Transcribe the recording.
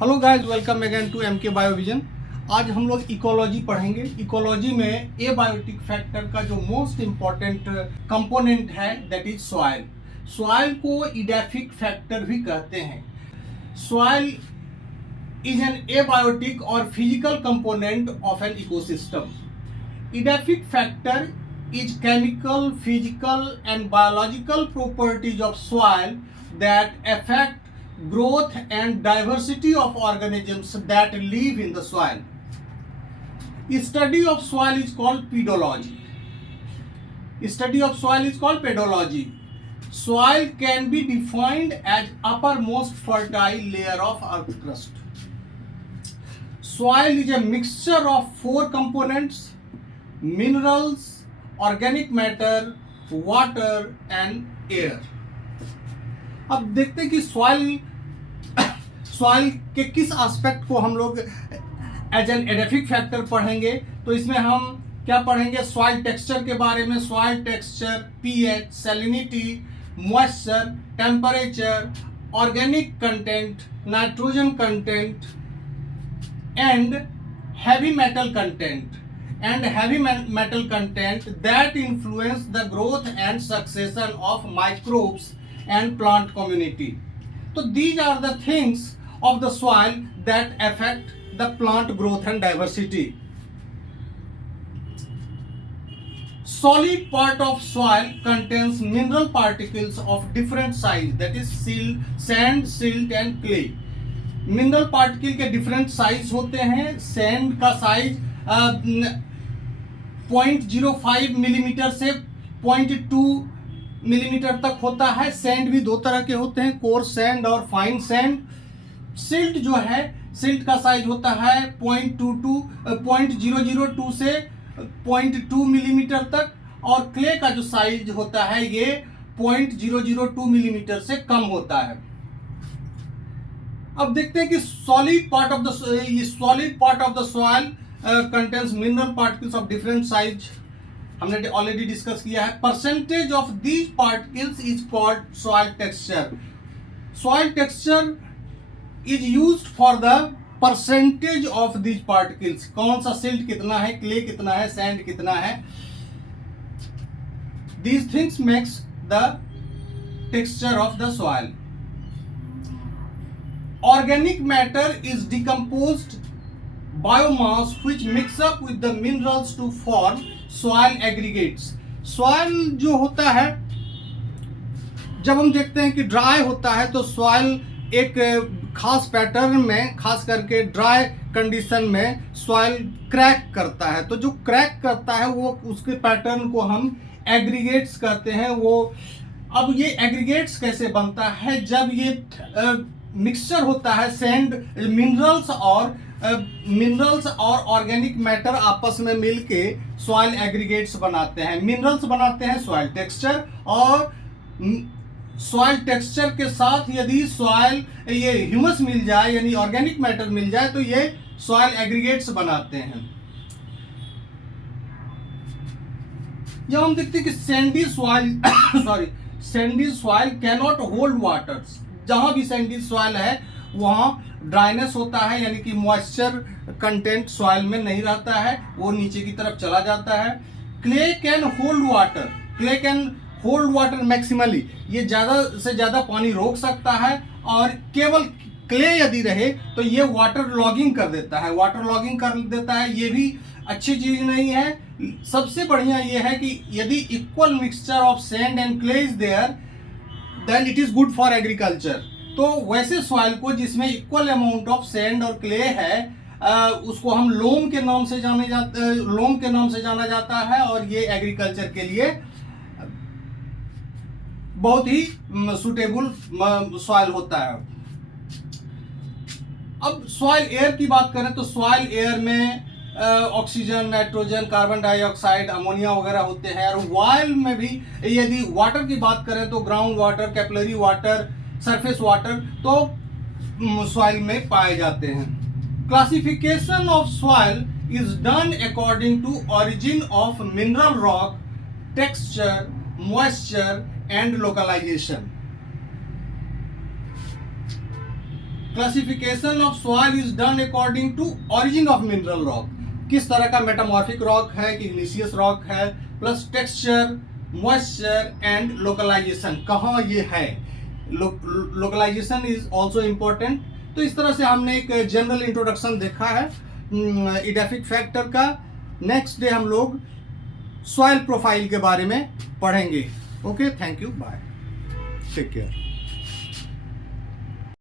Hello guys, welcome again to MK Biovision. आज हम लोग इकोलॉजी पढ़ेंगे। इकोलॉजी में एबायोटिक फैक्टर का जो मोस्ट इम्पॉर्टेंट कंपोनेंट है दैट इज सॉइल। सॉइल को इडेफिक फैक्टर भी कहते हैं। सॉइल इज एन एबायोटिक और physical component of an ecosystem. Edaphic factor is chemical, physical and biological properties of soil that affect growth and diversity of organisms that live in the soil. Study of soil is called pedology. Study of soil is called pedology. Soil can be defined as uppermost fertile layer of earth crust. Soil is a mixture of four components: minerals, organic matter, water and air. अब देखते हैं कि soil के किस aspect को हम लोग as an edaphic factor पढ़ेंगे। तो इसमें हम क्या पढ़ेंगे? सॉइल टेक्सचर के बारे में। Soil texture, pH, salinity, moisture, temperature, organic content, nitrogen content and heavy metal content that influence the growth and succession of microbes and plant community. So these are the things of the soil that affect the plant growth and diversity. Solid part of soil contains mineral particles of different size, that is sand, silt and clay. Mineral particle के different size होते हैं। Sand का size 0.05 millimetre से 0.2 millimetre तक होता है। Sand भी दो तरह के होते हैं, कोर्स सैंड और फाइन सैंड। सिल्ट जो है, सिल्ट का साइज होता है 0.002 से 0.2 मिलीमीटर तक, और क्ले का जो साइज होता है ये 0.002 मिलीमीटर से कम होता है। अब देखते हैं कि solid part of the soil contains mineral particles of different size. हमने ऑलरेडी डिस्कस किया है। Percentage of these particles is called soil texture. Soil texture is used for the percentage of these particles. कौन सा silt कितना है, clay कितना है, sand कितना है। These things makes the texture of the soil. Organic matter is decomposed biomass which mix up with the minerals to form soil aggregates. Soil जो होता है, जब हम देखते हैं कि ड्राई होता है तो सॉइल एक खास पैटर्न में, खास करके ड्राई कंडीशन में सॉइल क्रैक करता है। तो जो क्रैक करता है वो उसके पैटर्न को हम एग्रीगेट्स कहते हैं। अब ये एग्रीगेट्स कैसे बनता है? जब ये मिक्सचर होता है, सैंड, मिनरल्स और ऑर्गेनिक मैटर आपस में मिलके सॉइल एग्रीगेट्स बनाते हैं। मिनरल्स बनाते हैं सॉइल टेक्सचर, और सॉइल टेक्सचर के साथ यदि सॉइल ये ह्यूमस मिल जाए यानी ऑर्गेनिक मैटर मिल जाए तो ये सॉइल एग्रीगेट्स बनाते हैं। जब हम देखते हैं कि Sandy soil cannot hold water. जहां भी सैंडी सॉइल है वहां ड्राइनेस होता है, यानी कि मॉइस्चर कंटेंट सॉइल में नहीं रहता है, वो नीचे की तरफ चला जाता है। Clay can hold water maximally. ये ज्यादा से ज्यादा पानी रोक सकता है, और केवल क्ले यदि रहे तो ये वाटर लॉगिंग कर देता है। ये भी अच्छी चीज नहीं है। सबसे बढ़िया ये है कि यदि equal mixture of sand and clay is there then it is good for agriculture. तो वैसे सॉइल को जिसमें इक्वल अमाउंट ऑफ सैंड और क्ले है उसको हम लोम के नाम से जाना जाता है, और ये एग्रीकल्चर के लिए बहुत ही सुटेबल सॉइल होता है। अब सॉइल एयर की बात करें तो सॉइल एयर में oxygen, nitrogen, carbon dioxide, ammonia वगैरह होते हैं। और वायल में भी यदि वाटर की बात करें तो ground water, capillary water, surface water तो सॉइल में पाए जाते हैं। Classification of soil is done according to origin of mineral rock, texture, moisture and localisation. Classification of soil is done according to origin of mineral rock, किस तरह का metamorphic rock है कि इग्नीशियस रॉक है, plus texture, moisture and localisation, कहाँ ये है, localisation is also important. तो इस तरह से हमने एक जनरल इंट्रोडक्शन देखा है इडेफिक फैक्टर का। नेक्स्ट डे हम लोग सॉइल प्रोफाइल के बारे में पढ़ेंगे। Okay, thank you, bye, take care.